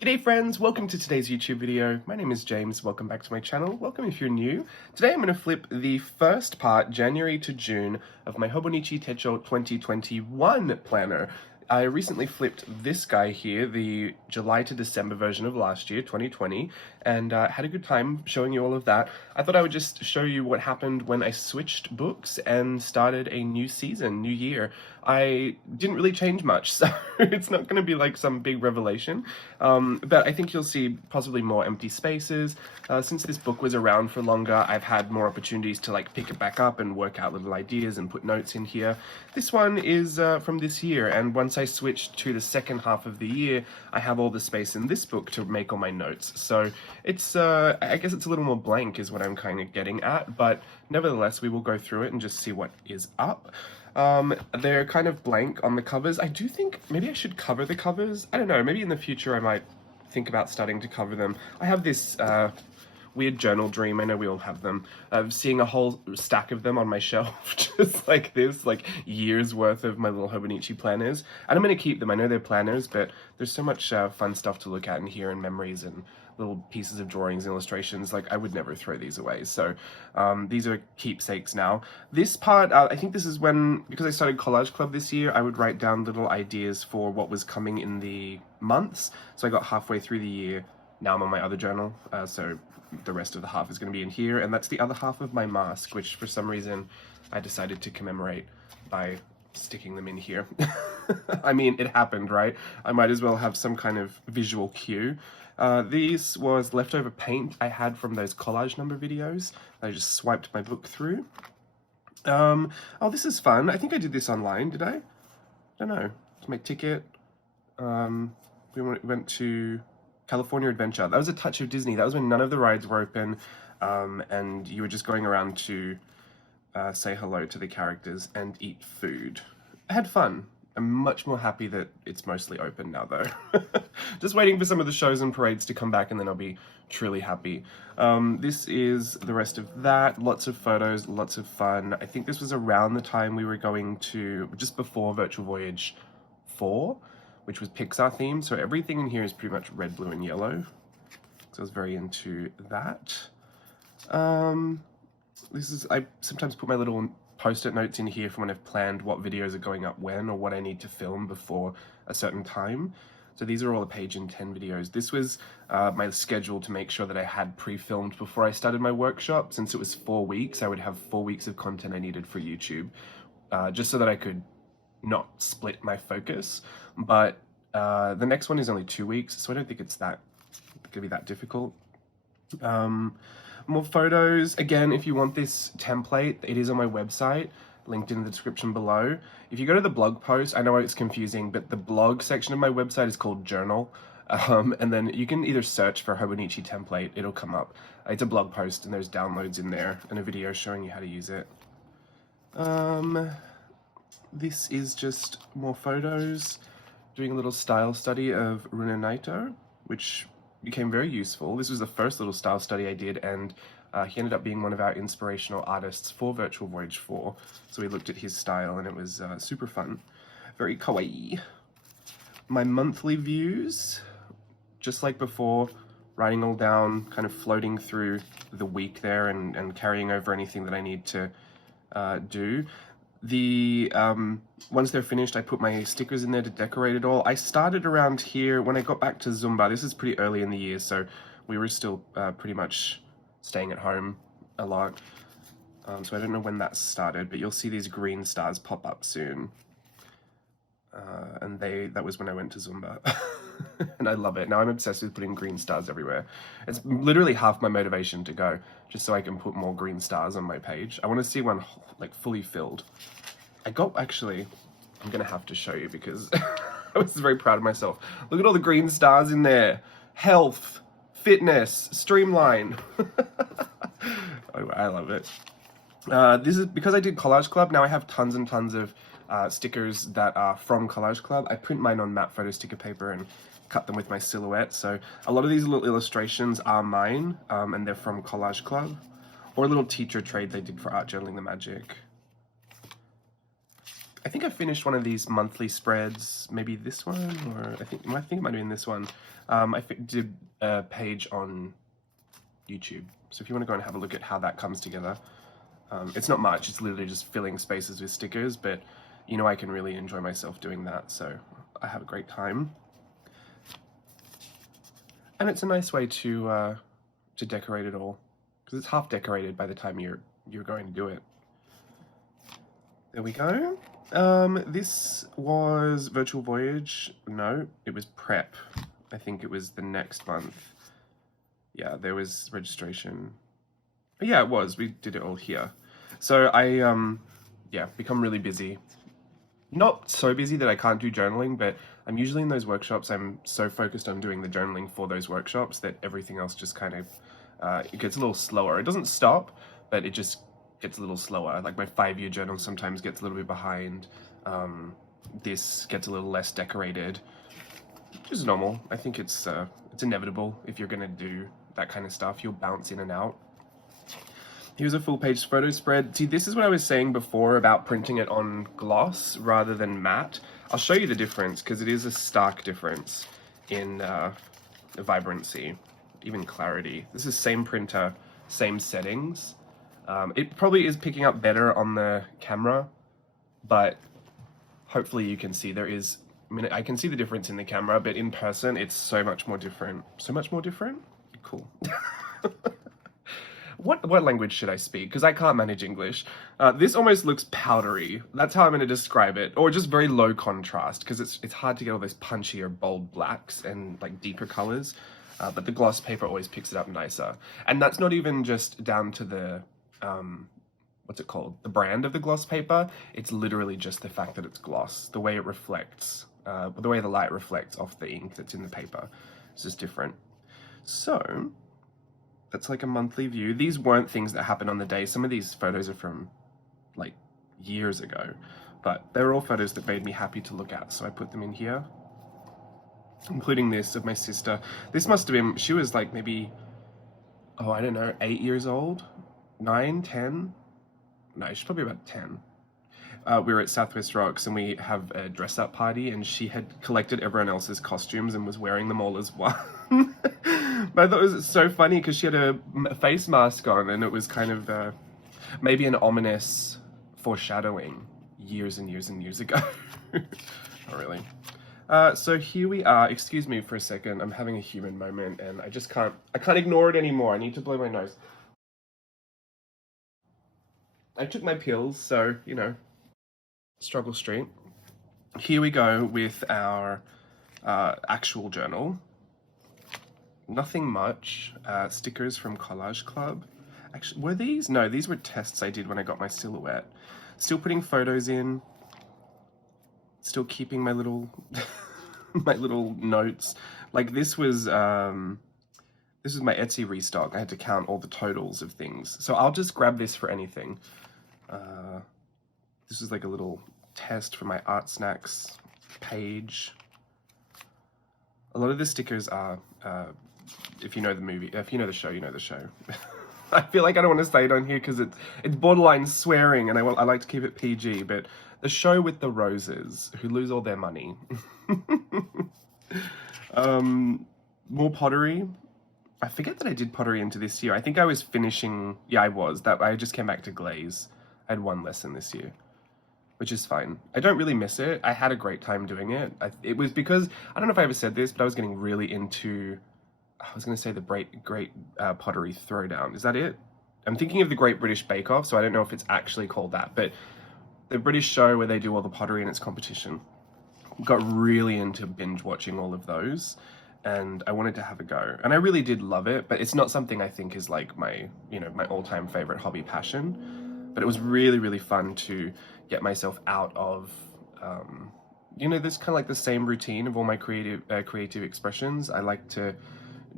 G'day friends, welcome to today's YouTube video. My name is James, welcome back to my channel. Welcome if you're new. Today I'm going to flip the first part, January to June, of my Hobonichi Techo 2021 planner. I recently flipped this guy here, the July to December version of last year, 2020, and had a good time showing you all of that. I thought I would just show you what happened when I switched books and started a new season, new year. I didn't really change much, so it's not going to be like some big revelation, but I think you'll see possibly more empty spaces. Since this book was around for longer, I've had more opportunities to like pick it back up and work out little ideas and put notes in here. This one is from this year, and once I switched to the second half of the year, I have all the space in this book to make all my notes. So it's, I guess it's a little more blank is what I'm kind of getting at, but nevertheless, we will go through it and just see what is up. They're kind of blank on the covers. I do think maybe I should cover the covers. I don't know, maybe in the future I might think about starting to cover them. I have this weird journal dream, I know we all have them, of seeing a whole stack of them on my shelf, just like this, like years worth of my little Hobonichi planners. And I'm going to keep them, I know they're planners, but there's so much fun stuff to look at in here, and memories and little pieces of drawings and illustrations. Like, I would never throw these away, so these are keepsakes now. This part, I think this is when, because I started Collage Club this year, I would write down little ideas for what was coming in the months. So I got halfway through the year. Now I'm on my other journal, so the rest of the half is going to be in here, and that's the other half of my mask, which for some reason I decided to commemorate by sticking them in here. I mean, it happened, right? I might as well have some kind of visual cue. This was leftover paint I had from those collage number videos. I just swiped my book through. Oh, this is fun. I think I did this online, did I? Don't know. It's my ticket. We went to California Adventure. That was a touch of Disney. That was when none of the rides were open, and you were just going around to say hello to the characters and eat food. I had fun. I'm much more happy that it's mostly open now, though. Just waiting for some of the shows and parades to come back, and then I'll be truly happy. This is the rest of that. Lots of photos, lots of fun. I think this was around the time we were going to, just before Virtual Voyage 4, which was Pixar themed. So everything in here is pretty much red, blue, and yellow. So I was very into that. I sometimes put my little post-it notes in here for when I've planned what videos are going up when, or what I need to film before a certain time. So these are all the page in 10 videos. This was my schedule to make sure that I had pre-filmed before I started my workshop. Since it was 4 weeks, I would have 4 weeks of content I needed for YouTube, just so that I could not split my focus. But the next one is only 2 weeks, so I don't think it's gonna be that difficult. More photos. Again, if you want this template, it is on my website, linked in the description below. If you go to the blog post, I know it's confusing, but the blog section of my website is called Journal. And then you can either search for Hobonichi template, it'll come up. It's a blog post, and there's downloads in there, and a video showing you how to use it. This is just more photos, doing a little style study of Runa Naito, which became very useful. This was the first little style study I did, and he ended up being one of our inspirational artists for Virtual Voyage 4. So we looked at his style, and it was super fun. Very kawaii. My monthly views, just like before, writing all down, kind of floating through the week there, and carrying over anything that I need to do. Once they're finished, I put my stickers in there to decorate it all. I started around here when I got back to Zumba. This is pretty early in the year, so we were still pretty much staying at home a lot. So I don't know when that started, but you'll see these green stars pop up soon. And that was when I went to Zumba. And I love it. Now I'm obsessed with putting green stars everywhere. It's literally half my motivation to go, just so I can put more green stars on my page. I want to see one like fully filled. Actually, I'm gonna have to show you because I was very proud of myself. Look at all the green stars in there. Health, fitness, streamline. Oh, I love it. This is because I did Collage Club. Now I have tons and tons of stickers that are from Collage Club. I print mine on matte photo sticker paper and cut them with my silhouette. So a lot of these little illustrations are mine, and they're from Collage Club, or a little teacher trade they did for Art Journaling the Magic. I think I finished one of these monthly spreads, maybe this one, or I think it might have been this one. I did a page on YouTube, so if you want to go and have a look at how that comes together, it's not much, it's literally just filling spaces with stickers, but you know I can really enjoy myself doing that, so I have a great time. And it's a nice way to decorate it all, because it's half decorated by the time you're going to do it. There we go. This was Virtual Voyage. No, it was Prep. I think it was the next month. Yeah, there was registration. But yeah, it was. We did it all here. So I, yeah, become really busy. Not so busy that I can't do journaling, but I'm usually in those workshops. I'm so focused on doing the journaling for those workshops that everything else just kind of, it gets a little slower. It doesn't stop, but it just gets a little slower. Like my 5-year journal sometimes gets a little bit behind. This gets a little less decorated, which is normal. I think it's inevitable. If you're gonna do that kind of stuff, you'll bounce in and out. Here's a full page photo spread. See, this is what I was saying before about printing it on gloss rather than matte. I'll show you the difference, because it is a stark difference in vibrancy, even clarity. This is same printer, same settings. It probably is picking up better on the camera, but hopefully you can see there is, I mean, I can see the difference in the camera, but in person it's so much more different. So much more different? Cool. What language should I speak? Because I can't manage English. This almost looks powdery. That's how I'm going to describe it. Or just very low contrast, because it's hard to get all those punchier, bold blacks and like deeper colors. But the gloss paper always picks it up nicer. And that's not even just down to the, what's it called? The brand of the gloss paper. It's literally just the fact that it's gloss. The way it reflects, the way the light reflects off the ink that's in the paper. It's just different. So that's like a monthly view. These weren't things that happened on the day. Some of these photos are from like years ago, but they're all photos that made me happy to look at. So I put them in here, including this of my sister. This must have been, she was like maybe, oh, I don't know, 8 years old, 9, 10. No, she's probably about 10. We were at Southwest Rocks and we have a dress up party, and she had collected everyone else's costumes and was wearing them all as one. But I thought it was so funny because she had a face mask on, and it was kind of maybe an ominous foreshadowing years and years and years ago. Not really. So here we are. Excuse me for a second. I'm having a human moment and I can't ignore it anymore. I need to blow my nose. I took my pills, so, you know, struggle street. Here we go with our actual journal. Nothing much. Stickers from Collage Club. Actually, were these? No, these were tests I did when I got my silhouette. Still putting photos in. Still keeping my little my little notes. Like this was my Etsy restock. I had to count all the totals of things. So I'll just grab this for anything. This is like a little test for my Art Snacks page. A lot of the stickers are, if you know the movie, if you know the show, you know the show. I feel like I don't want to say it on here because it's borderline swearing, and I like to keep it PG, but the show with the roses who lose all their money. More pottery. I forget that I did pottery into this year. I think I was finishing, yeah, I was. I just came back to glaze. I had one lesson this year, which is fine. I don't really miss it. I had a great time doing it. It was because, I don't know if I ever said this, but I was getting really into, I was going to say the Great Pottery Throwdown. Is that it? I'm thinking of the Great British Bake Off, so I don't know if it's actually called that, but the British show where they do all the pottery and its competition. Got really into binge watching all of those, and I wanted to have a go. And I really did love it, but it's not something I think is like my, you know, my all-time favorite hobby passion. But it was really, really fun to get myself out of, you know, this kind of like the same routine of all my creative expressions. I like to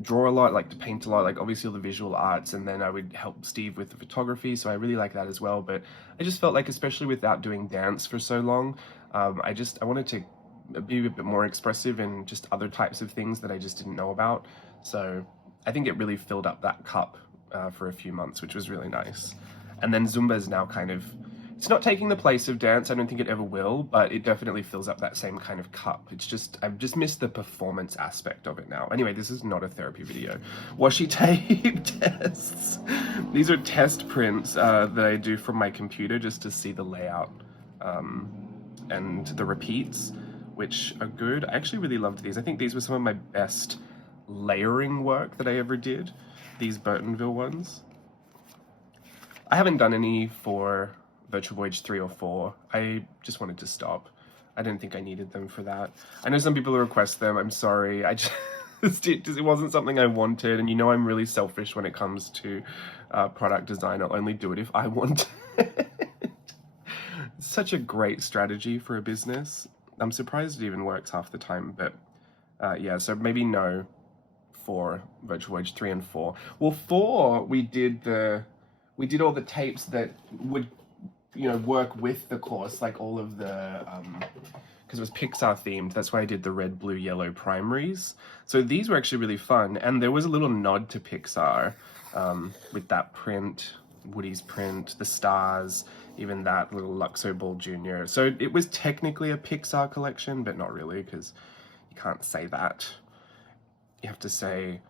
draw a lot, like to paint a lot, like obviously all the visual arts, and then I would help Steve with the photography, so I really like that as well. But I just felt like, especially without doing dance for so long, I wanted to be a bit more expressive in just other types of things that I just didn't know about. So I think it really filled up that cup for a few months, which was really nice. And then Zumba is now kind of It's not taking the place of dance, I don't think it ever will, but it definitely fills up that same kind of cup. It's just, I've just missed the performance aspect of it now. Anyway, this is not a therapy video. Washi tape tests. These are test prints that I do from my computer just to see the layout and the repeats, which are good. I actually really loved these. I think these were some of my best layering work that I ever did, these Burtonville ones. I haven't done any for Virtual Voyage 3 or 4. I just wanted to stop. I didn't think I needed them for that. I know some people request them. I'm sorry. I just it wasn't something I wanted, and you know I'm really selfish when it comes to product design. I'll only do it if I want it. It's such a great strategy for a business. I'm surprised it even works half the time, but yeah, so maybe no for Virtual Voyage 3 and 4. Well, 4, we did all the tapes that would, you know, work with the course, like all of the, because it was Pixar themed, that's why I did the red, blue, yellow primaries. So these were actually really fun, and there was a little nod to Pixar with that print, Woody's print, the stars, even that little Luxo Ball Jr. So it was technically a Pixar collection, but not really, because you can't say that. You have to say,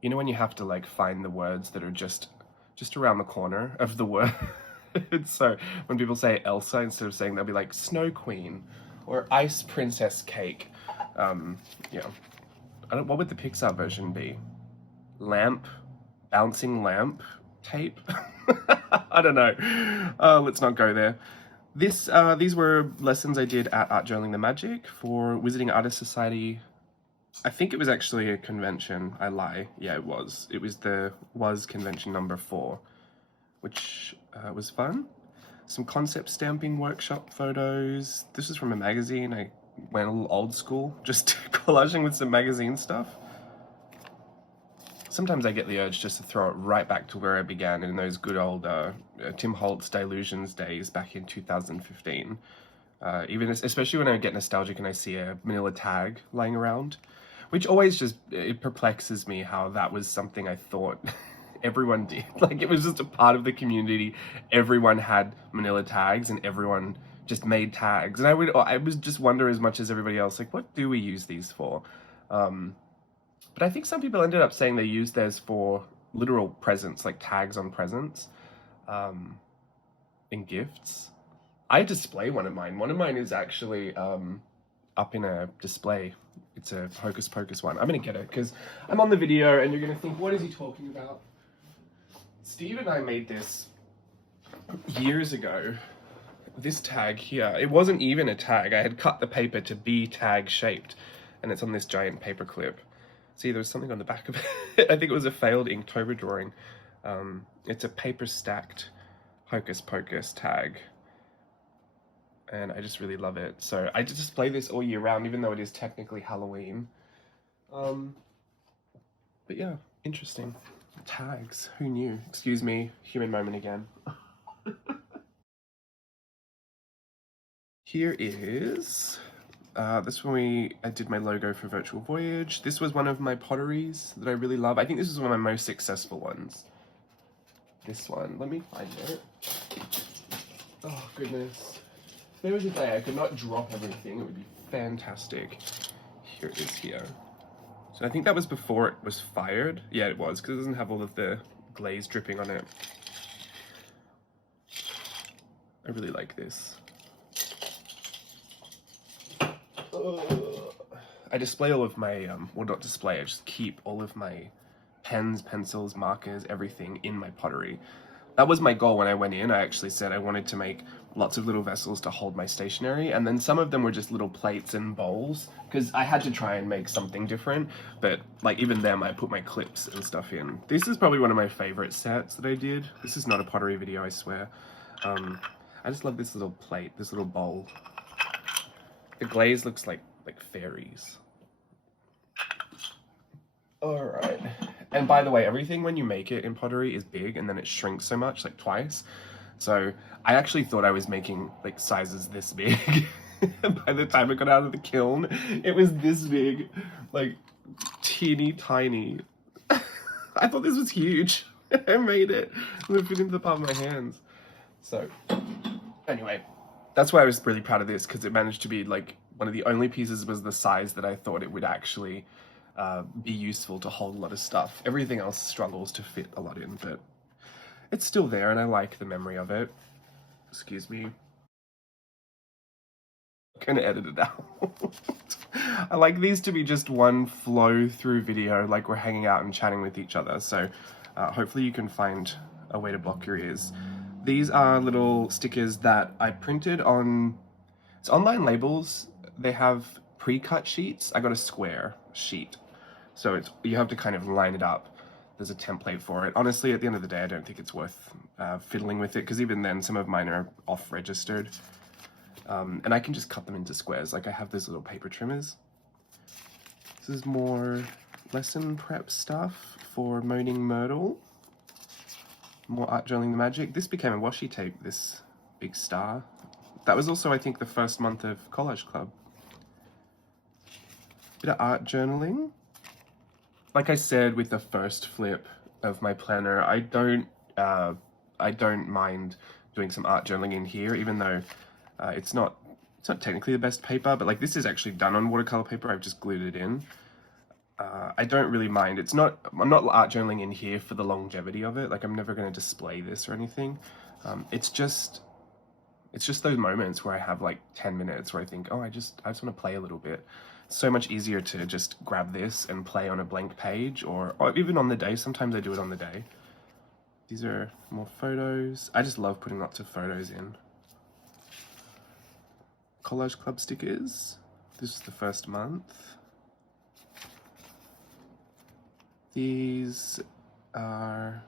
you know when you have to like find the words that are just around the corner of the word? So when people say Elsa, instead of saying, they'll be like Snow Queen or Ice Princess Cake. Yeah. What would the Pixar version be? Lamp? Bouncing lamp tape? I don't know. Let's not go there. These were lessons I did at Art Journaling the Magic for Wizarding Artist Society. I think it was actually a convention. I lie. Yeah, it was. It was the convention number 4, which was fun. Some concept stamping workshop photos. This is from a magazine. I went a little old school, just collaging with some magazine stuff. Sometimes I get the urge just to throw it right back to where I began in those good old Tim Holtz Dilutions days back in 2015. Even especially when I get nostalgic and I see a manila tag lying around. Which always just, it perplexes me how that was something I thought everyone did. Like, it was just a part of the community. Everyone had manila tags and everyone just made tags. And I would just wonder as much as everybody else, like, what do we use these for? But I think some people ended up saying they used theirs for literal presents, like tags on presents, and gifts. I display one of mine. One of mine is actually up in a display. It's a Hocus Pocus one. I'm gonna get it because I'm on the video and you're gonna think, what is he talking about? Steve and I made this years ago. This tag here, it wasn't even a tag. I had cut the paper to be tag shaped, and it's on this giant paper clip. See, there was something on the back of it. I think it was a failed Inktober drawing. It's a paper stacked Hocus Pocus tag. And I just really love it. So I just display this all year round, even though it is technically Halloween. But yeah, interesting. Tags, who knew? Excuse me, human moment again. Here is, this one I did my logo for Virtual Voyage. This was one of my potteries that I really love. I think this is one of my most successful ones. This one, let me find it. Oh goodness. If there was a day I could not drop everything, it would be fantastic. Here it is here. So I think that was before it was fired. Yeah, it was, because it doesn't have all of the glaze dripping on it. I really like this. I display all of my, well not display, I just keep all of my pens, pencils, markers, everything in my pottery. That was my goal when I went in. I actually said I wanted to make lots of little vessels to hold my stationery, and then some of them were just little plates and bowls, because I had to try and make something different, but like even them I put my clips and stuff in. This is probably one of my favorite sets that I did. This is not a pottery video, I swear. I just love this little plate, this little bowl. The glaze looks like fairies. Alright. And by the way, everything when you make it in pottery is big and then it shrinks so much, like twice. So I actually thought I was making like sizes this big. By the time it got out of the kiln, it was this big, like teeny tiny. I thought this was huge. I made it. It fit into the palm of my hands. So anyway, that's why I was really proud of this, because it managed to be like one of the only pieces was the size that I thought it would actually be useful to hold a lot of stuff. Everything else struggles to fit a lot in, but it's still there and I like the memory of it. Excuse me. I'm gonna edit it out. I like these to be just one flow through video, like we're hanging out and chatting with each other. So hopefully you can find a way to block your ears. These are little stickers that I printed on, it's online labels. They have pre-cut sheets. I got a square sheet. So you have to kind of line it up. There's a template for it. Honestly, at the end of the day, I don't think it's worth fiddling with it, because even then some of mine are off-registered. And I can just cut them into squares. Like I have these little paper trimmers. This is more lesson prep stuff for Moaning Myrtle. More art journaling the magic. This became a washi tape, this big star. That was also, I think, the first month of Collage Club. Bit of art journaling. Like I said with the first flip of my planner, I don't mind doing some art journaling in here, even though it's not technically the best paper, but like this is actually done on watercolor paper. I've just glued it in. I don't really mind. I'm not art journaling in here for the longevity of it. Like I'm never going to display this or anything. It's just those moments where I have like 10 minutes where I think, oh, I just want to play a little bit. It's so much easier to just grab this and play on a blank page, or even on the day. Sometimes I do it on the day. These are more photos. I just love putting lots of photos in. Collage Club stickers. This is the first month. These are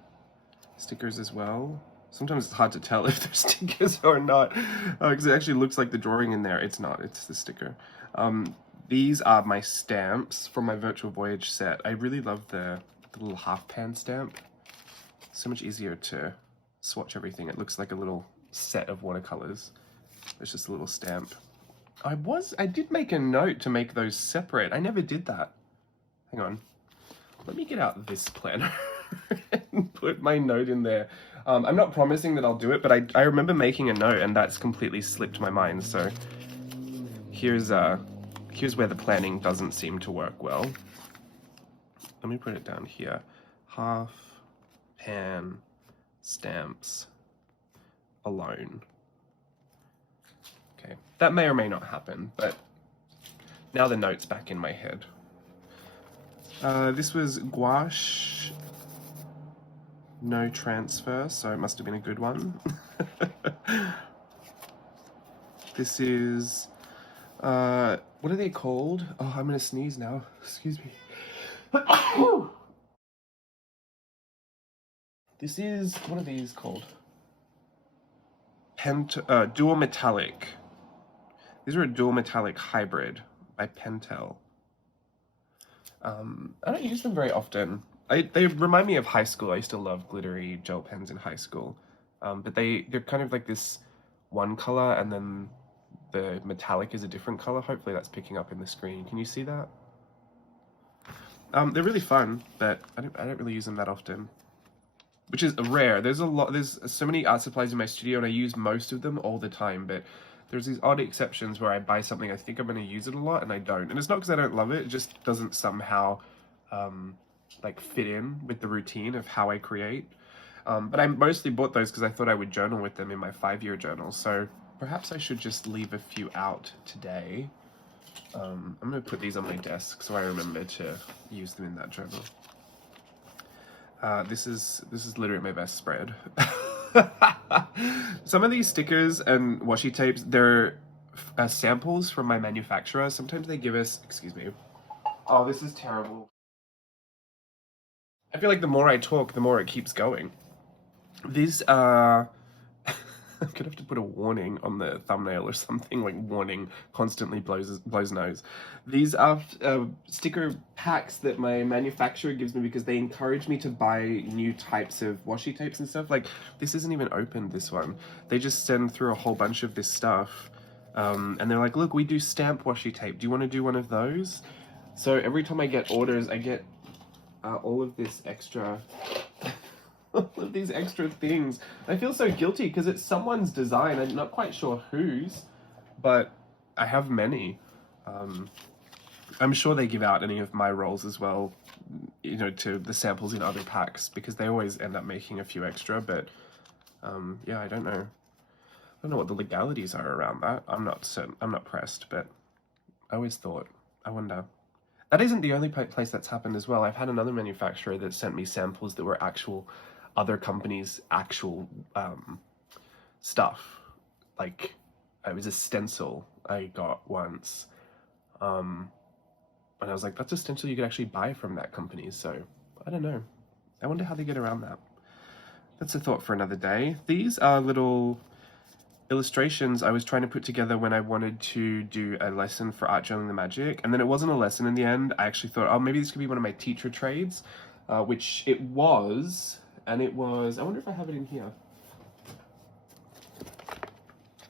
stickers as well. Sometimes it's hard to tell if they're stickers or not, because it actually looks like the drawing in there. It's not, it's the sticker. These are my stamps from my virtual Voyage set. I really love the little half pan stamp. So much easier to swatch everything. It looks like a little set of watercolors. It's just a little stamp. I did make a note to make those separate. I never did that. Hang on. Let me get out this planner and put my note in there. I'm not promising that I'll do it, but I remember making a note and that's completely slipped my mind. So here's where the planning doesn't seem to work well. Let me put it down here. Half pan stamps alone. Okay, that may or may not happen, but now the note's back in my head. This was gouache, no transfer, so it must have been a good one. This is, what are they called? Oh, I'm gonna sneeze now, excuse me. This is, what are these called? Dual metallic. These are a dual metallic hybrid by Pentel. I don't use them very often. They remind me of high school. I used to love glittery gel pens in high school. But they're kind of like this one color, and then the metallic is a different color. Hopefully that's picking up in the screen. Can you see that? They're really fun, but I don't really use them that often, which is rare. There's so many art supplies in my studio, and I use most of them all the time, but there's these odd exceptions where I buy something, I think I'm going to use it a lot, and I don't. And it's not because I don't love it, it just doesn't somehow like fit in with the routine of how I create. But I mostly bought those because I thought I would journal with them in my 5-year journal, so perhaps I should just leave a few out today. I'm going to put these on my desk so I remember to use them in that journal. This is literally my best spread. Some of these stickers and washi tapes, they're samples from my manufacturer. Sometimes they give us, excuse me. Oh, this is terrible. I feel like the more I talk, the more it keeps going. These are, I'm gonna have to put a warning on the thumbnail or something, like warning, constantly blows nose. These are sticker packs that my manufacturer gives me because they encourage me to buy new types of washi tapes and stuff. Like, this isn't even opened, this one. They just send through a whole bunch of this stuff. And they're like, look, we do stamp washi tape. Do you want to do one of those? So every time I get orders, I get all of this extra all of these extra things. I feel so guilty because it's someone's design. I'm not quite sure whose, but I have many. I'm sure they give out any of my rolls as well, you know, to the samples in other packs, because they always end up making a few extra, but yeah, I don't know. I don't know what the legalities are around that. I'm not certain. I'm not pressed, but I always thought, I wonder. That isn't the only place that's happened as well. I've had another manufacturer that sent me samples that were actual other companies' actual stuff. Like, it was a stencil I got once. And I was like, that's a stencil you could actually buy from that company. So, I don't know. I wonder how they get around that. That's a thought for another day. These are little illustrations I was trying to put together when I wanted to do a lesson for Art Journaling the Magic, and then it wasn't a lesson in the end. I actually thought, oh, maybe this could be one of my teacher trades, which it was, and it was, I wonder if I have it in here.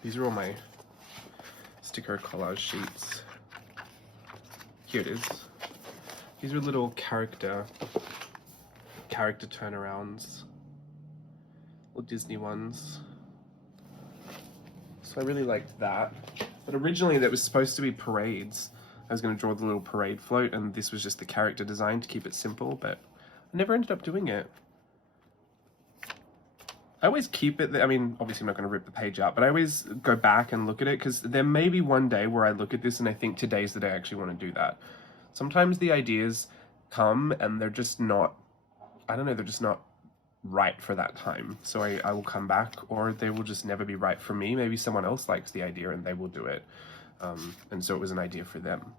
These are all my sticker collage sheets. Here it is. These are little character turnarounds, little Disney ones. So I really liked that. But originally that was supposed to be parades. I was going to draw the little parade float, and this was just the character design to keep it simple, but I never ended up doing it. I always keep it, I mean, obviously I'm not going to rip the page out, but I always go back and look at it, because there may be one day where I look at this and I think today's the day I actually want to do that. Sometimes the ideas come and they're just not, I don't know, they're just not right for that time, so I will come back, or they will just never be right for me. Maybe someone else likes the idea and they will do it, and so it was an idea for them.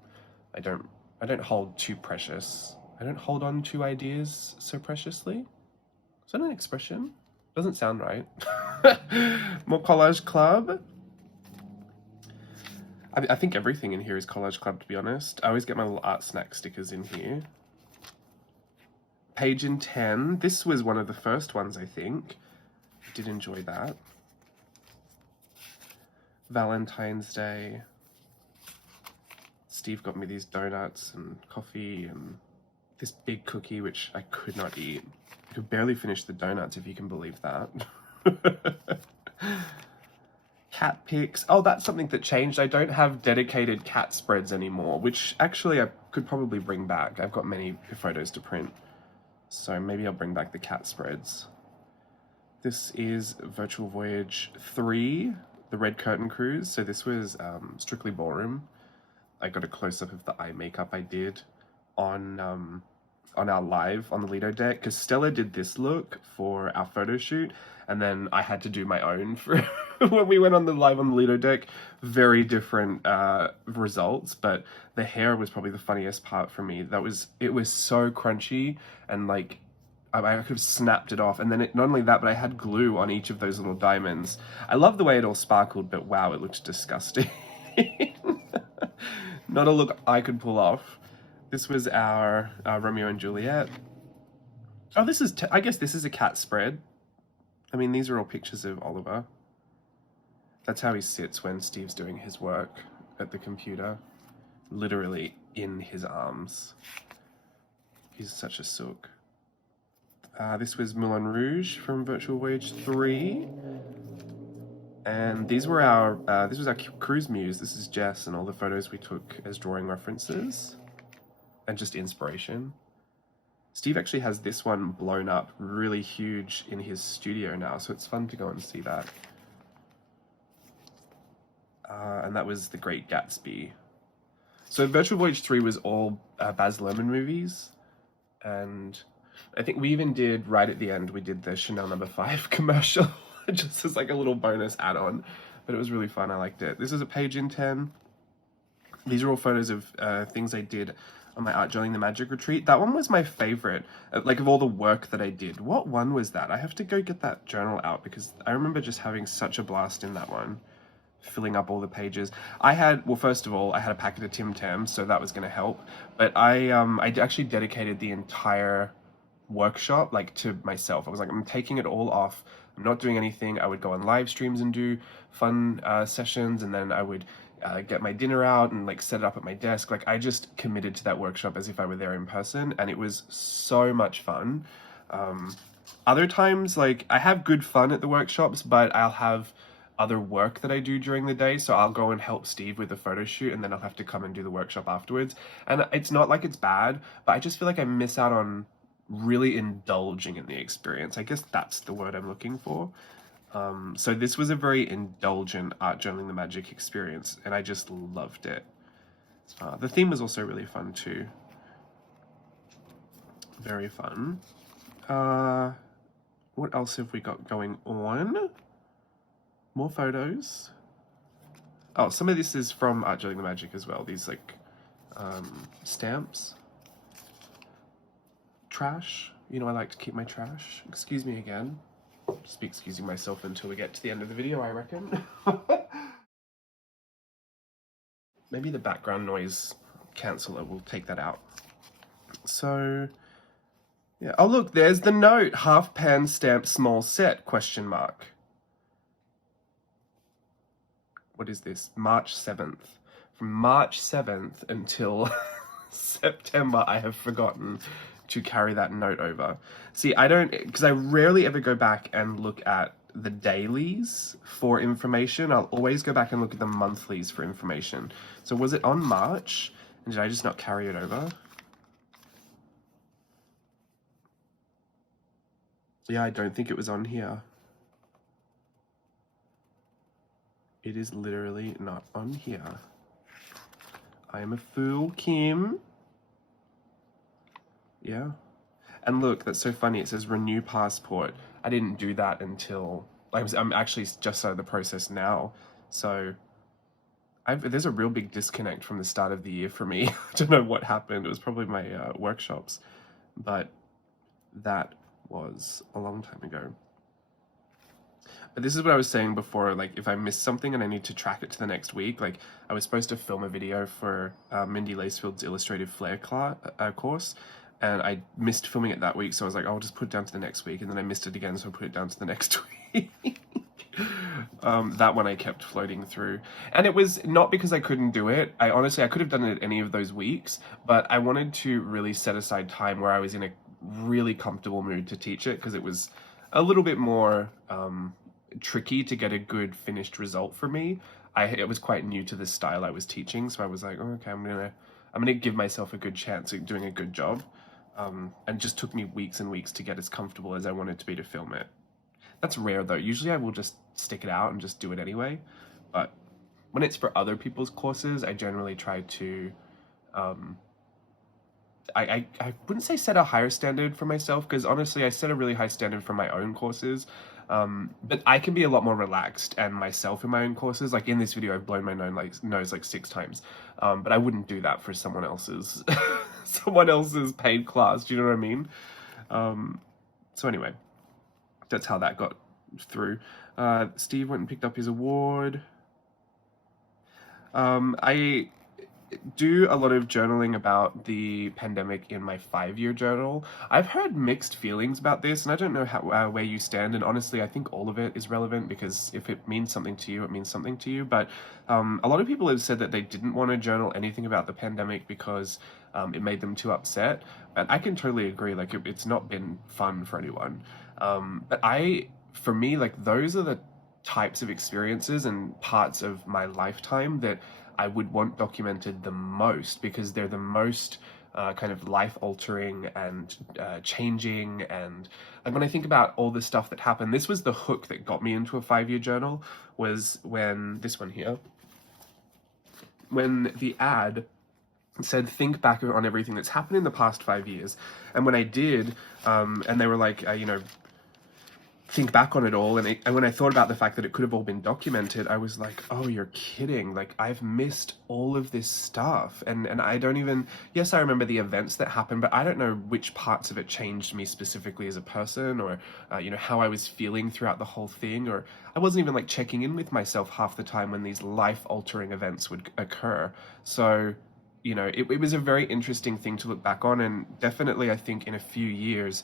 I don't hold too precious. I don't hold on to ideas so preciously. Is that an expression? Doesn't sound right. More Collage Club. I think everything in here is Collage Club, to be honest. I always get my little art snack stickers in here. Page in 10. This was one of the first ones, I think. I did enjoy that. Valentine's Day. Steve got me these donuts and coffee and this big cookie, which I could not eat. I could barely finish the donuts, if you can believe that. Cat pics. Oh, that's something that changed. I don't have dedicated cat spreads anymore, which actually I could probably bring back. I've got many photos to print, so maybe I'll bring back the cat spreads. This is Virtual Voyage 3, the Red Curtain Cruise. So this was strictly ballroom. I got a close-up of the eye makeup I did on our live on the Lido deck, because Stella did this look for our photo shoot, and then I had to do my own for when we went on the live on the Lido deck. Very different results, but the hair was probably the funniest part for me. It was so crunchy, and like I could have snapped it off, and then not only that, but I had glue on each of those little diamonds. I love the way it all sparkled, but wow, it looked disgusting. Not a look I could pull off. This was our Romeo and Juliet. Oh, this is, I guess this is a cat spread. I mean, these are all pictures of Oliver. That's how he sits when Steve's doing his work at the computer. Literally in his arms. He's such a sook. This was Moulin Rouge from Virtual Voyage 3. And these were this was our cruise muse. This is Jess, and all the photos we took as drawing references and just inspiration. Steve actually has this one blown up really huge in his studio now, so it's fun to go and see that. And that was The Great Gatsby. So Virtual Voyage 3 was all Baz Luhrmann movies, and I think we even did, right at the end, we did the Chanel No. 5 commercial. Just as like a little bonus add-on, but it was really fun. I liked it. This is a page in 10. These are all photos of things I did on my Art Journaling the Magic retreat. That one was my favorite, like of all the work that I did. What one was that? I have to go get that journal out, because I remember just having such a blast in that one, filling up all the pages. Well, first of all, I had a packet of Tim Tams, so that was going to help, but I actually dedicated the entire workshop like to myself. I was like, I'm taking it all off. I'm not doing anything. I would go on live streams and do fun sessions, and then I would get my dinner out and like set it up at my desk. Like I just committed to that workshop as if I were there in person, and it was so much fun. Other times, like, I have good fun at the workshops, but I'll have other work that I do during the day. So I'll go and help Steve with the photo shoot, and then I'll have to come and do the workshop afterwards. And it's not like it's bad, but I just feel like I miss out on really indulging in the experience. I guess that's the word I'm looking for. So this was a very indulgent Art Journaling the Magic experience, and I just loved it. The theme was also really fun too. Very fun. What else have we got going on? More photos. Oh, some of this is from Art Journaling the Magic as well. These like stamps. Trash. You know, I like to keep my trash. Excuse me again. Just be excusing myself until we get to the end of the video, I reckon. Maybe the background noise canceller will take that out. So, yeah. Oh, look, there's the note. Half pan stamp small set, question mark. What is this? March 7th. From March 7th until September, I have forgotten to carry that note over. See, I don't, because I rarely ever go back and look at the dailies for information. I'll always go back and look at the monthlies for information. So was it on March? And did I just not carry it over? Yeah, I don't think it was on here. It is literally not on here. I am a fool, Kim. Yeah. And look, that's so funny. It says renew passport. I didn't do that until I'm actually just started the process now. So there's a real big disconnect from the start of the year for me. I don't know what happened. It was probably my workshops, but that was a long time ago. But this is what I was saying before, like if I miss something and I need to track it to the next week, like I was supposed to film a video for Mindy Lacefield's Illustrative Flair course, and I missed filming it that week, so I was like, I'll just put it down to the next week, and then I missed it again, so I put it down to the next week. That one I kept floating through, and it was not because I couldn't do it. I could have done it any of those weeks, but I wanted to really set aside time where I was in a really comfortable mood to teach it, because it was a little bit more tricky to get a good finished result for me. It was quite new to the style I was teaching, so I was like, oh, okay, I'm gonna give myself a good chance at doing a good job. And it just took me weeks and weeks to get as comfortable as I wanted to be to film it. That's rare though. Usually I will just stick it out and just do it anyway. But when it's for other people's courses, I generally try to I wouldn't say set a higher standard for myself, because honestly I set a really high standard for my own courses, but I can be a lot more relaxed and myself in my own courses. Like in this video I've blown my nose like 6 times, but I wouldn't do that for someone else's paid class, do you know what I mean? So anyway, that's how that got through. Steve went and picked up his award. I do a lot of journaling about the pandemic in my 5-year journal. I've heard mixed feelings about this, and I don't know how where you stand, and honestly I think all of it is relevant, because if it means something to you, it means something to you. But a lot of people have said that they didn't want to journal anything about the pandemic because it made them too upset, and I can totally agree. Like it's not been fun for anyone, but for me, like those are the types of experiences and parts of my lifetime that I would want documented the most, because they're the most kind of life-altering and changing. And like when I think about all the stuff that happened, this was the hook that got me into a 5-year journal, was when this one here, when the ad said, think back on everything that's happened in the past 5 years. And when I did, and they were like, think back on it all, and when I thought about the fact that it could have all been documented, I was like, oh, you're kidding. Like I've missed all of this stuff, and I don't even, yes, I remember the events that happened, but I don't know which parts of it changed me specifically as a person, or how I was feeling throughout the whole thing, or I wasn't even like checking in with myself half the time when these life-altering events would occur. So you know, it was a very interesting thing to look back on, and definitely I think in a few years,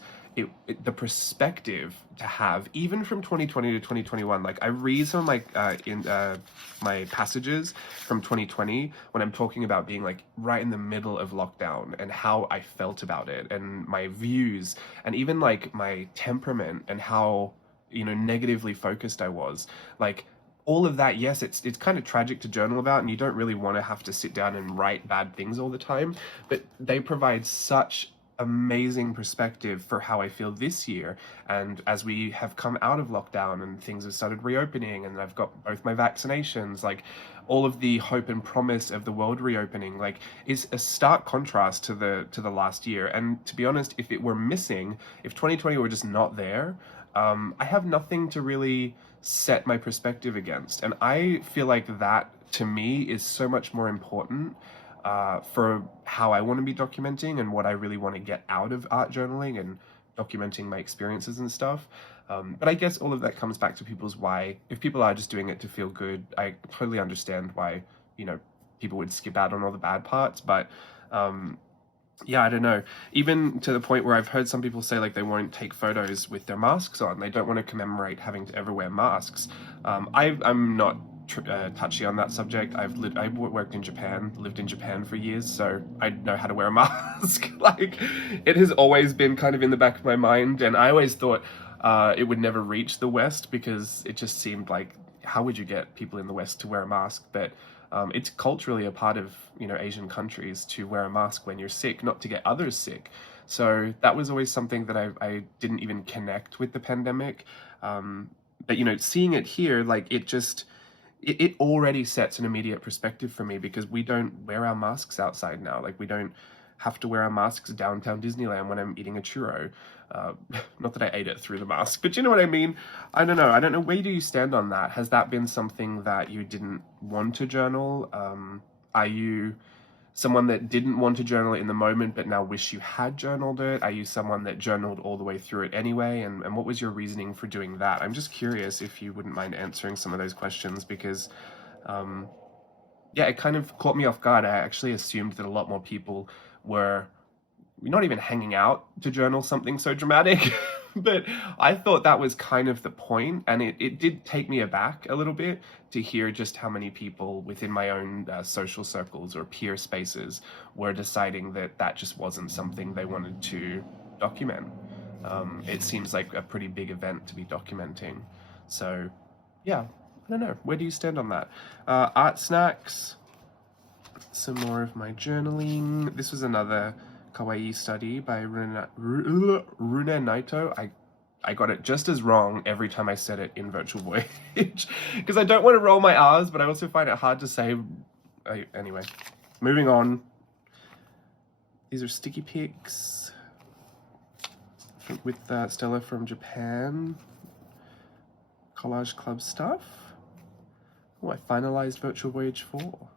the perspective to have, even from 2020 to 2021, like I read some of my passages from 2020 when I'm talking about being like right in the middle of lockdown and how I felt about it and my views and even like my temperament and how, you know, negatively focused I was. Like all of that, yes, it's kind of tragic to journal about, and you don't really want to have to sit down and write bad things all the time, but they provide such amazing perspective for how I feel this year. And as we have come out of lockdown and things have started reopening, and I've got both my vaccinations, like all of the hope and promise of the world reopening, like is a stark contrast to the last year. And to be honest, if it were missing, if 2020 were just not there, I have nothing to really set my perspective against. And I feel like that, to me, is so much more important for how I want to be documenting and what I really want to get out of art journaling and documenting my experiences and stuff. But I guess all of that comes back to people's why. If people are just doing it to feel good, I totally understand why, you know, people would skip out on all the bad parts. But yeah, I don't know. Even to the point where I've heard some people say like they won't take photos with their masks on. They don't want to commemorate having to ever wear masks. I'm not touchy on that subject. I worked in Japan, lived in Japan for years, so I know how to wear a mask. Like, it has always been kind of in the back of my mind, and I always thought it would never reach the West because it just seemed like, how would you get people in the West to wear a mask? But it's culturally a part of, you know, Asian countries to wear a mask when you're sick, not to get others sick. So that was always something that I didn't even connect with the pandemic. But, you know, seeing it here, like it already sets an immediate perspective for me, because we don't wear our masks outside now. Like, we don't have to wear our masks downtown Disneyland when I'm eating a churro. Not that I ate it through the mask, but you know what I mean? I don't know. Where do you stand on that? Has that been something that you didn't want to journal? Are you someone that didn't want to journal it in the moment, but now wish you had journaled it? Are you someone that journaled all the way through it anyway? And what was your reasoning for doing that? I'm just curious if you wouldn't mind answering some of those questions, because, yeah, it kind of caught me off guard. I actually assumed that a lot more people were not even hanging out to journal something so dramatic, but I thought that was kind of the point, and it did take me aback a little bit to hear just how many people within my own social circles or peer spaces were deciding that that just wasn't something they wanted to document. It seems like a pretty big event to be documenting. So yeah, I don't know. Where do you stand on that? Art snacks, some more of my journaling. This was another kawaii study by Runa Naito. I got it just as wrong every time I said it in Virtual Voyage, because I don't want to roll my R's, but I also find it hard to say. Anyway, moving on. These are sticky pics with Stella from Japan. Collage Club stuff. Oh, I finalized Virtual Voyage 4.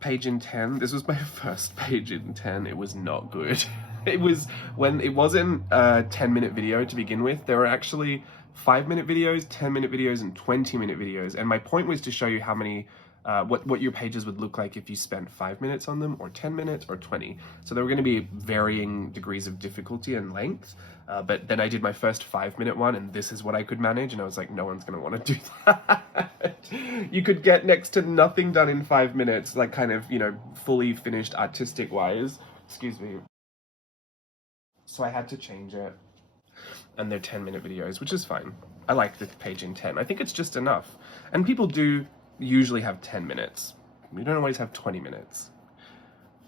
Page in 10. This was my first page in 10. It was not good. It was, when it wasn't a 10-minute video to begin with, there were actually 5-minute videos, 10-minute videos, and 20-minute videos. And my point was to show you how many, what your pages would look like if you spent 5 minutes on them, or 10 minutes, or 20. So there were going to be varying degrees of difficulty and length. But then I did my first 5-minute one, and this is what I could manage, and I was like, no one's going to want to do that. You could get next to nothing done in 5 minutes, like kind of, you know, fully finished artistic-wise. Excuse me. So I had to change it. And they're 10-minute videos, which is fine. I like the page in 10. I think it's just enough. And people do usually have 10 minutes. You don't always have 20 minutes.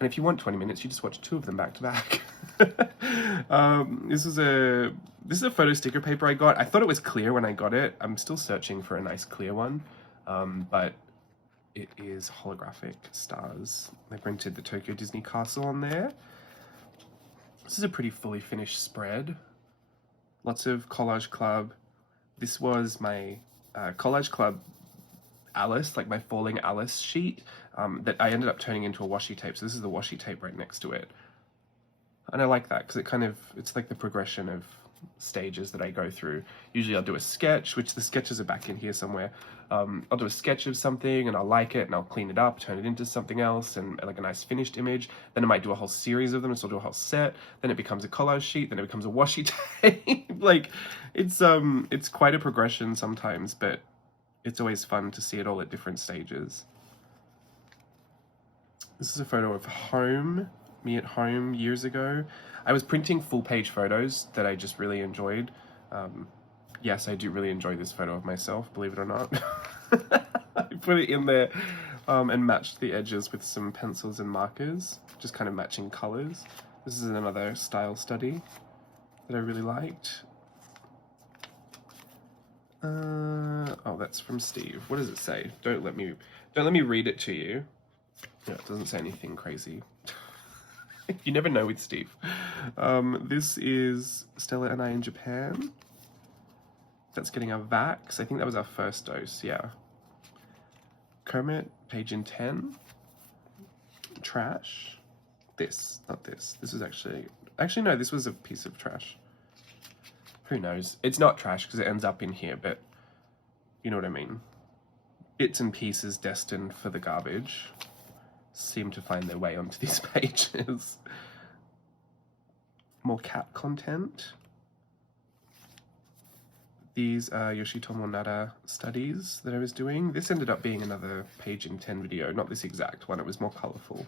And if you want 20 minutes, you just watch 2 of them back to back. This is a photo sticker paper I got. I thought it was clear when I got it. I'm still searching for a nice clear one, but it is holographic stars. They printed the Tokyo Disney Castle on there. This is a pretty fully finished spread. Lots of Collage Club. This was my Collage Club Alice, like my Falling Alice sheet, that I ended up turning into a washi tape. So this is the washi tape right next to it. And I like that because it's like the progression of stages that I go through. Usually I'll do a sketch, which the sketches are back in here somewhere. I'll do a sketch of something and I'll like it and I'll clean it up, turn it into something else and like a nice finished image. Then I might do a whole series of them, so I'll do a whole set. Then it becomes a collage sheet, then it becomes a washi tape. Like it's quite a progression sometimes, but it's always fun to see it all at different stages. This is a photo of me at home years ago. I was printing full page photos that I just really enjoyed. Yes, I do really enjoy this photo of myself, believe it or not. I put it in there and matched the edges with some pencils and markers, just kind of matching colors. This is another style study that I really liked. Oh, that's from Steve. What does it say? Don't let me read it to you. No, it doesn't say anything crazy. You never know with Steve. This is Stella and I in Japan. That's getting our vax. I think that was our first dose, yeah. Kermit, page in 10. Trash. This, not this. This is actually no, this was a piece of trash. Who knows? It's not trash because it ends up in here, but you know what I mean. Bits and pieces destined for the garbage seem to find their way onto these pages. More cat content. These are Yoshitomo Nara studies that I was doing. This ended up being another page in 10 video, not this exact one, it was more colorful.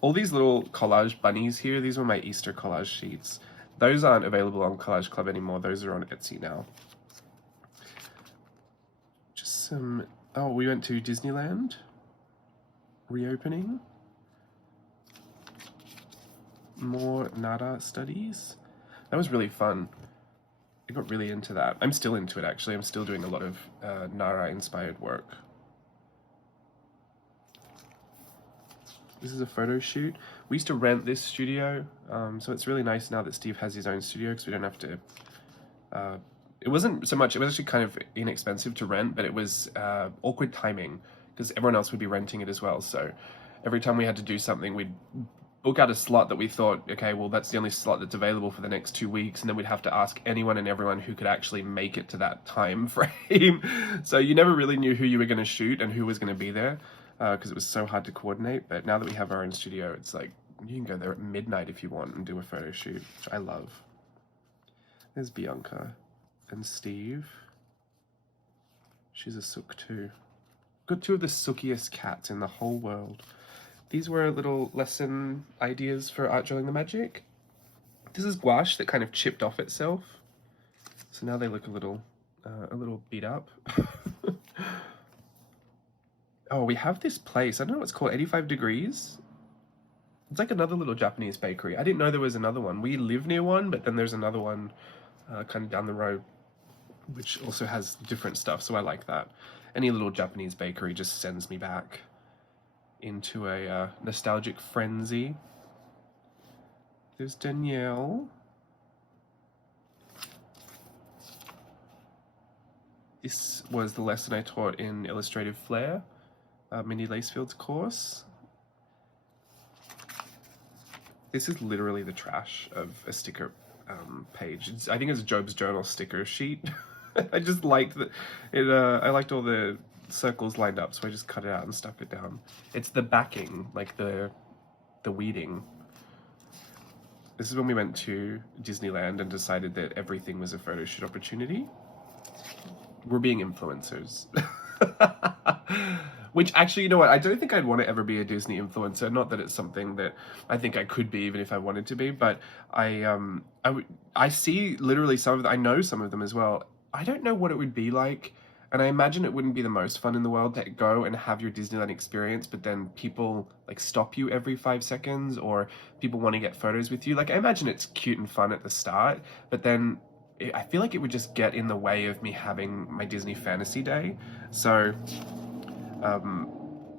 All these little collage bunnies here, these were my Easter collage sheets. Those aren't available on Collage Club anymore, those are on Etsy now. Just some, oh, we went to Disneyland. Reopening. More Nara studies. That was really fun. I got really into that. I'm still into it actually. I'm still doing a lot of Nara inspired work. This is a photo shoot. We used to rent this studio, so it's really nice now that Steve has his own studio because we don't have to... it wasn't so much, it was actually kind of inexpensive to rent, but it was awkward timing because everyone else would be renting it as well. So every time we had to do something, we'd book out a slot that we thought, okay, well, that's the only slot that's available for the next 2 weeks. And then we'd have to ask anyone and everyone who could actually make it to that time frame. So you never really knew who you were going to shoot and who was going to be there because it was so hard to coordinate. But now that we have our own studio, it's like, you can go there at midnight if you want and do a photo shoot, which I love. There's Bianca and Steve. She's a sook too. Got two of the sookiest cats in the whole world. These were little lesson ideas for art drawing the magic. This is gouache that kind of chipped off itself. So now they look a little beat up. Oh, we have this place. I don't know what it's called, 85 Degrees. It's like another little Japanese bakery. I didn't know there was another one. We live near one, but then there's another one kind of down the road, which also has different stuff, so I like that. Any little Japanese bakery just sends me back into a nostalgic frenzy. There's Danielle. This was the lesson I taught in Illustrative Flair, Mindy Lacefield's course. This is literally the trash of a sticker page. I think it's Job's Journal sticker sheet. I just liked it. I liked all the circles lined up, so I just cut it out and stuck it down. It's the backing, like the weeding. This is when we went to Disneyland and decided that everything was a photo shoot opportunity. We're being influencers. Which actually, you know what, I don't think I'd want to ever be a Disney influencer. Not that it's something that I think I could be, even if I wanted to be, but I see literally some of them, I know some of them as well. I don't know what it would be like, and I imagine it wouldn't be the most fun in the world to go and have your Disneyland experience, but then people like stop you every 5 seconds, or people want to get photos with you. Like, I imagine it's cute and fun at the start, but then I feel like it would just get in the way of me having my Disney fantasy day. So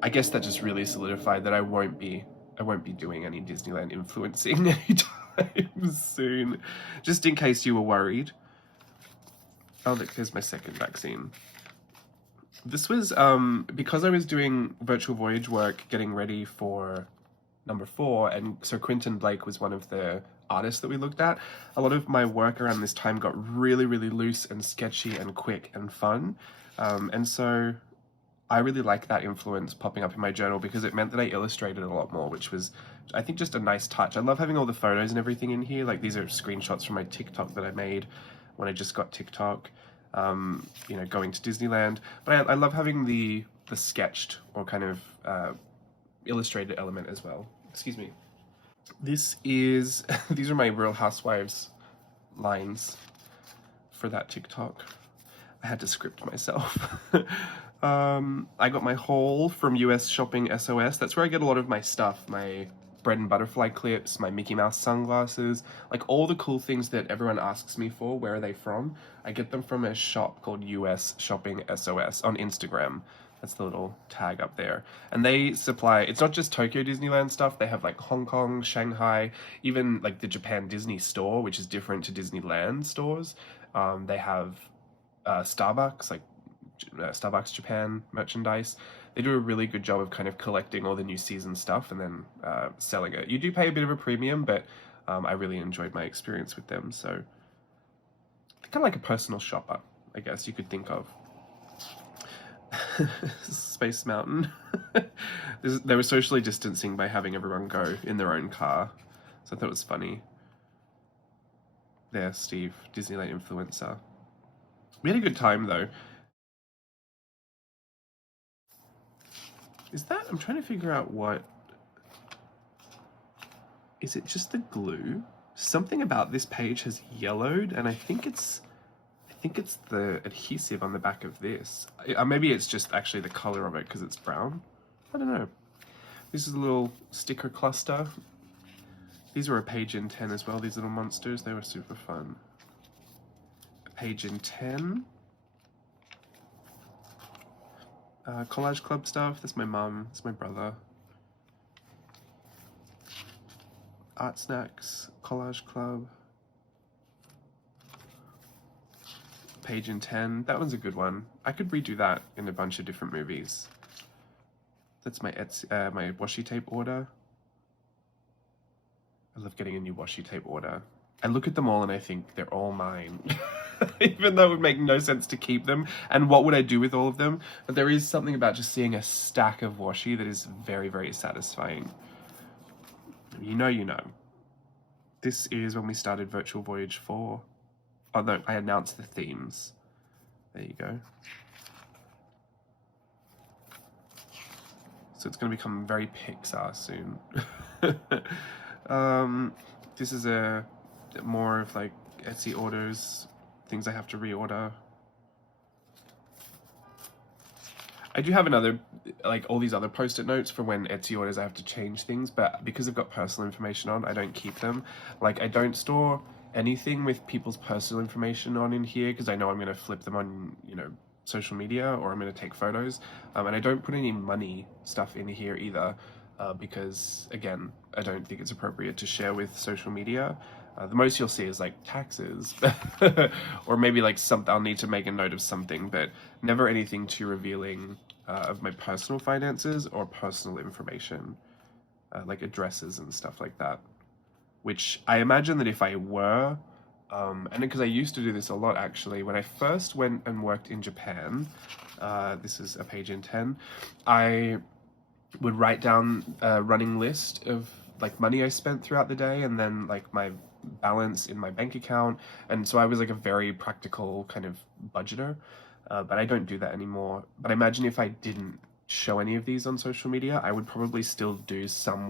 I guess that just really solidified that I won't be doing any Disneyland influencing anytime soon, just in case you were worried. Oh, look, here's my second vaccine. This was because I was doing virtual Voyage work, getting ready for number 4, and so Quentin Blake was one of the artists that we looked at, a lot of my work around this time got really, really loose and sketchy and quick and fun. And so I really like that influence popping up in my journal because it meant that I illustrated a lot more, which was, I think, just a nice touch. I love having all the photos and everything in here. Like, these are screenshots from my TikTok that I made when I just got TikTok, you know, going to Disneyland. But I love having the sketched or kind of illustrated element as well. Excuse me. This is, these are my Real Housewives lines for that TikTok. I had to script myself. I got my haul from US Shopping SOS. That's where I get a lot of my stuff, my bread and butterfly clips, my Mickey Mouse sunglasses, like all the cool things that everyone asks me for. Where are they from? I get them from a shop called US Shopping SOS on Instagram. That's the little tag up there. And they supply, it's not just Tokyo Disneyland stuff, they have like Hong Kong, Shanghai, even like the Japan Disney store, which is different to Disneyland stores. They have Starbucks, like Starbucks Japan merchandise. They do a really good job of kind of collecting all the new season stuff and then selling it. You do pay a bit of a premium, but I really enjoyed my experience with them. So kind of like a personal shopper, I guess you could think of. Space Mountain. They were socially distancing by having everyone go in their own car. So I thought it was funny. There, Steve, Disneyland influencer. We had a good time though. Is that, I'm trying to figure out what, is it just the glue? Something about this page has yellowed, and I think it's the adhesive on the back of this. Maybe it's just actually the color of it because it's brown. I don't know. This is a little sticker cluster. These were a page in 10 as well, these little monsters. They were super fun. A page in 10. Collage Club stuff. That's my mum. That's my brother. Art Snacks. Collage Club. Page in 10. That one's a good one. I could redo that in a bunch of different movies. That's my my washi tape order. I love getting a new washi tape order. I look at them all and I think they're all mine. Even though it would make no sense to keep them. And what would I do with all of them? But there is something about just seeing a stack of washi that is very, very satisfying. You know. This is when we started Virtual Voyage 4. Oh no, I announced the themes. There you go. So it's going to become very Pixar soon. This is more of like Etsy orders, things I have to reorder. I do have another, like all these other post-it notes for when Etsy orders I have to change things, but because they've got personal information on, I don't keep them. Like, I don't store anything with people's personal information on in here because I know I'm going to flip them on, you know, social media, or I'm going to take photos. And I don't put any money stuff in here either because, again, I don't think it's appropriate to share with social media. The most you'll see is like taxes or maybe like something, I'll need to make a note of something, but never anything too revealing of my personal finances or personal information, like addresses and stuff like that. Which I imagine that if I were, and because I used to do this a lot actually, when I first went and worked in Japan, this is a page in 10, I would write down a running list of like money I spent throughout the day and then like my balance in my bank account, and so I was like a very practical kind of budgeter, but I don't do that anymore. But I imagine if I didn't show any of these on social media, I would probably still do some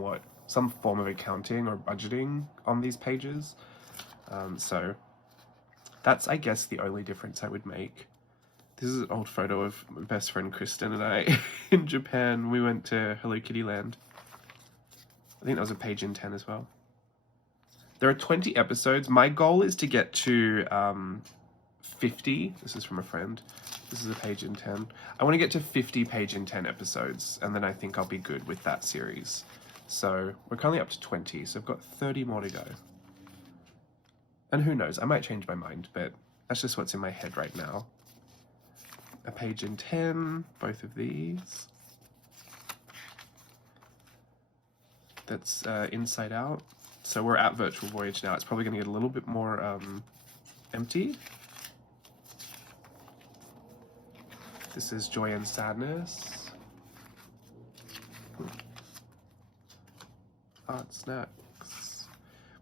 form of accounting or budgeting on these pages. So that's, I guess, the only difference I would make. This is an old photo of my best friend Kristen and I in Japan. We went to Hello Kitty Land. I think that was a page in 10 as well. There are 20 episodes. My goal is to get to 50. This is from a friend. This is a page in 10. I want to get to 50 page in 10 episodes, and then I think I'll be good with that series. So we're currently up to 20, so I've got 30 more to go. And who knows, I might change my mind, but that's just what's in my head right now. A page in 10, both of these. that's inside out. So we're at Virtual Voyage now. It's probably going to get a little bit more empty. This is Joy and Sadness. Art Snacks.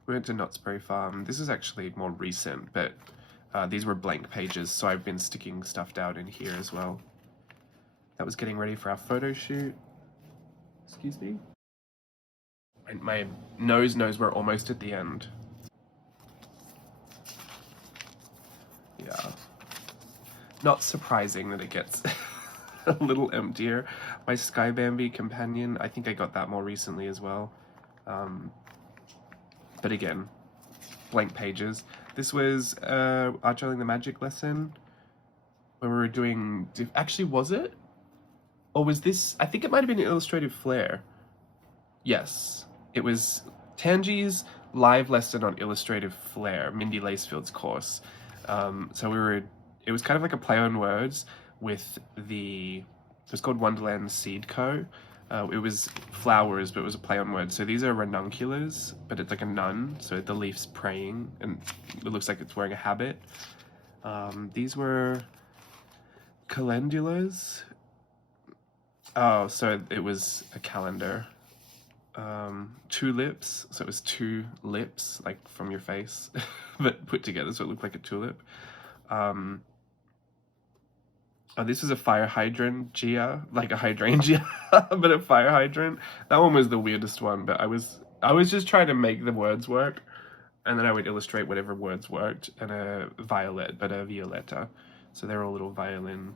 We went to Knott's Berry Farm. This is actually more recent, but these were blank pages, so I've been sticking stuff out in here as well. That was getting ready for our photo shoot. Excuse me? And my nose knows we're almost at the end. Yeah. Not surprising that it gets a little emptier. My Sky Bambi companion, I think I got that more recently as well. But again, blank pages. This was Art Journaling the Magic lesson where we were doing... Actually, was it? Or was this... I think it might have been an Illustrative Flair. Yes. It was Tangi's live lesson on Illustrative Flair, Mindy Lacefield's course. So we were... It was kind of like a play on words with the... It was called Wonderland Seed Co. It was flowers, but it was a play on words. So these are ranunculus, but it's like a nun. So the leaf's praying, and it looks like it's wearing a habit. These were calendulas. Oh, so it was a calendar. Tulips. So it was two lips, like from your face, but put together, so it looked like a tulip. Oh, this is a fire hydrangea, like a hydrangea, but a fire hydrant. That one was the weirdest one, but I was just trying to make the words work, and then I would illustrate whatever words worked, and a violet, but a violetta. So they're all little violin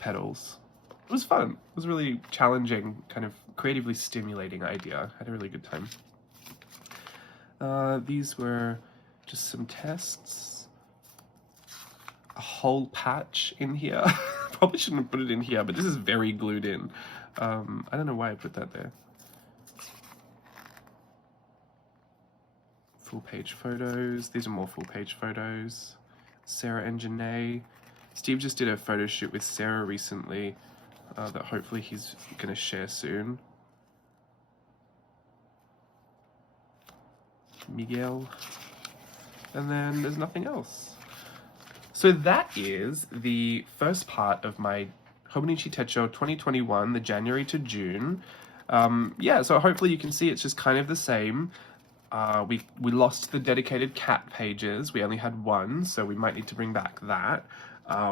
petals. It was fun. It was a really challenging, kind of creatively stimulating idea. I had a really good time. These were just some tests. A whole patch in here. Probably shouldn't have put it in here, but this is very glued in. I don't know why I put that there. Full page photos. These are more full page photos. Sarah and Janae. Steve just did a photo shoot with Sarah recently that hopefully he's going to share soon. Miguel. And then there's nothing else. So that is the first part of my Hobonichi Techo 2021, the January to June. Yeah, so hopefully you can see it's just kind of the same. We lost the dedicated cat pages. We only had one, so we might need to bring back that.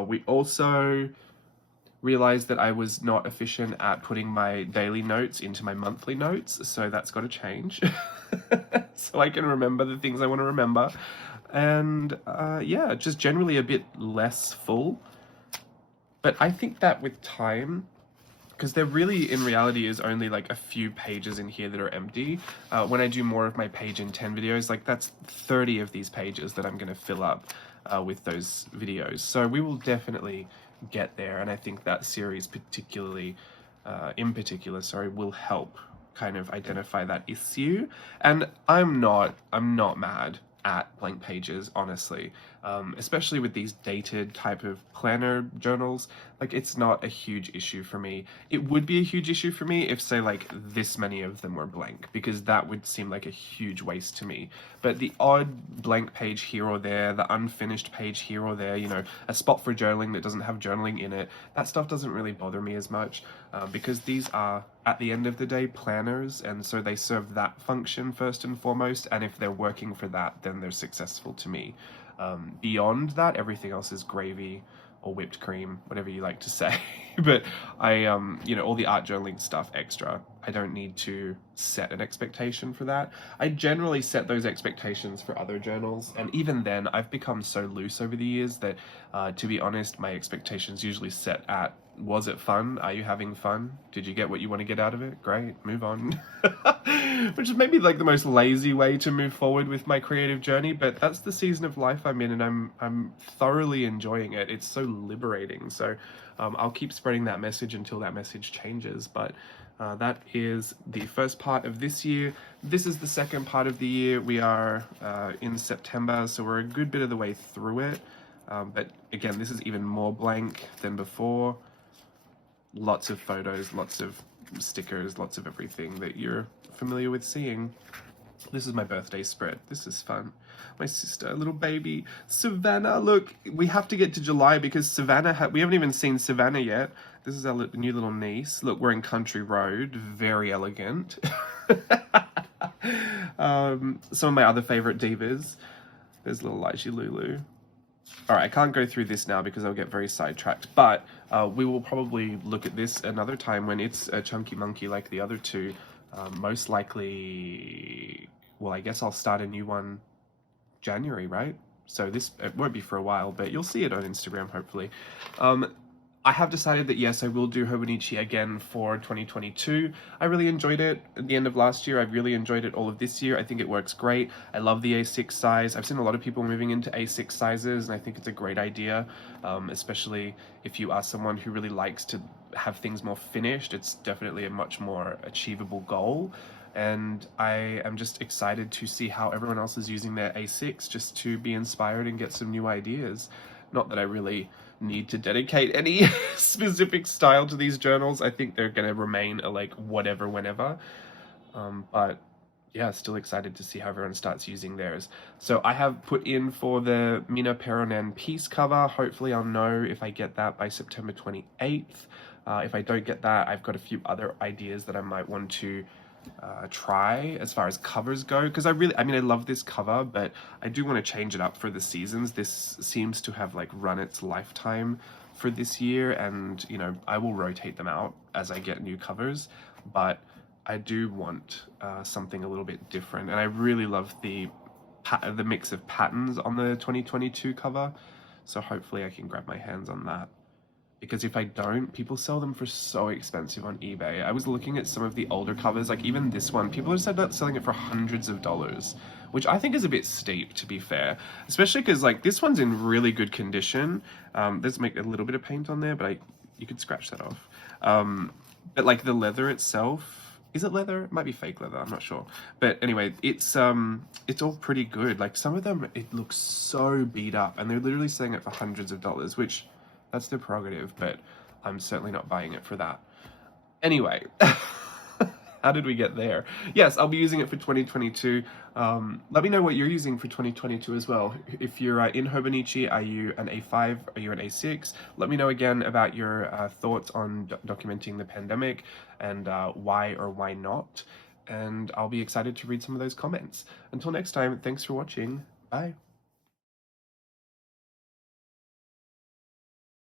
We also realized that I was not efficient at putting my daily notes into my monthly notes, so that's got to change. So I can remember the things I want to remember. And yeah, just generally a bit less full. But I think that with time, because there really in reality is only like a few pages in here that are empty. When I do more of my page in 10 videos, like that's 30 of these pages that I'm going to fill up with those videos. So we will definitely get there, and I think that series particularly, in particular, will help kind of identify that issue. And I'm not mad at blank pages, honestly, especially with these dated type of planner journals. Like, it's not a huge issue for me. It would be a huge issue for me if, say, like this many of them were blank, because that would seem like a huge waste to me. But the odd blank page here or there, the unfinished page here or there, you know, a spot for journaling that doesn't have journaling in it, that stuff doesn't really bother me as much, because these are, at the end of the day, planners, and so they serve that function first and foremost, and if they're working for that, then they're successful to me. Beyond that, everything else is gravy or whipped cream, whatever you like to say. But I, you know, all the art journaling stuff extra, I don't need to set an expectation for that. I generally set those expectations for other journals, and even then I've become so loose over the years that, to be honest, my expectations usually set at, was it fun? Are you having fun? Did you get what you want to get out of it? Great, move on. Which is maybe like the most lazy way to move forward with my creative journey, but that's the season of life I'm in, and I'm thoroughly enjoying it. It's so liberating. So I'll keep spreading that message until that message changes. But that is the first part of this year. This is the second part of the year. We are in September, so we're a good bit of the way through it. But again, this is even more blank than before. Lots of photos, lots of stickers, lots of everything that you're familiar with seeing. This is my birthday spread. This is fun. My sister, little baby Savannah. Look, we have to get to July because Savannah, we haven't even seen Savannah yet. This is our new little niece. Look, we're in Country Road. Very elegant. Some of my other favorite divas. There's little Lychee Lulu. All right, I can't go through this now because I'll get very sidetracked, but we will probably look at this another time when it's a chunky monkey like the other two. Most likely, well, I guess I'll start a new one January, right? So it won't be for a while, but you'll see it on Instagram, hopefully. I have decided that, yes, I will do Hobonichi again for 2022. I really enjoyed it at the end of last year. I really enjoyed it all of this year. I think it works great. I love the A6 size. I've seen a lot of people moving into A6 sizes, and I think it's a great idea, especially if you are someone who really likes to have things more finished. It's definitely a much more achievable goal. And I am just excited to see how everyone else is using their A6 just to be inspired and get some new ideas. Not that I really need to dedicate any specific style to these journals. I think they're going to remain like whatever, whenever. But yeah, still excited to see how everyone starts using theirs. So I have put in for the Mina Peronen piece cover. Hopefully I'll know if I get that by September 28th. If I don't get that, I've got a few other ideas that I might want to try as far as covers go, because I love this cover, but I do want to change it up for the seasons. This seems to have like run its lifetime for this year, and you know, I will rotate them out as I get new covers, but I do want something a little bit different, and I really love the mix of patterns on the 2022 cover, so hopefully I can grab my hands on that. Because if I don't, people sell them for so expensive on eBay. I was looking at some of the older covers, like even this one, people have said about selling it for hundreds of dollars, which I think is a bit steep, to be fair. Especially because like this one's in really good condition. Let's make a little bit of paint on there, but you could scratch that off. But like the leather itself, is it leather? It might be fake leather, I'm not sure. But anyway, it's all pretty good. Like some of them, it looks so beat up, and they're literally selling it for hundreds of dollars, which that's their prerogative, but I'm certainly not buying it for that. Anyway, how did we get there? Yes, I'll be using it for 2022. Let me know what you're using for 2022 as well. If you're in Hobonichi, are you an A5? Are you an A6? Let me know again about your thoughts on documenting the pandemic and why or why not. And I'll be excited to read some of those comments. Until next time, thanks for watching. Bye.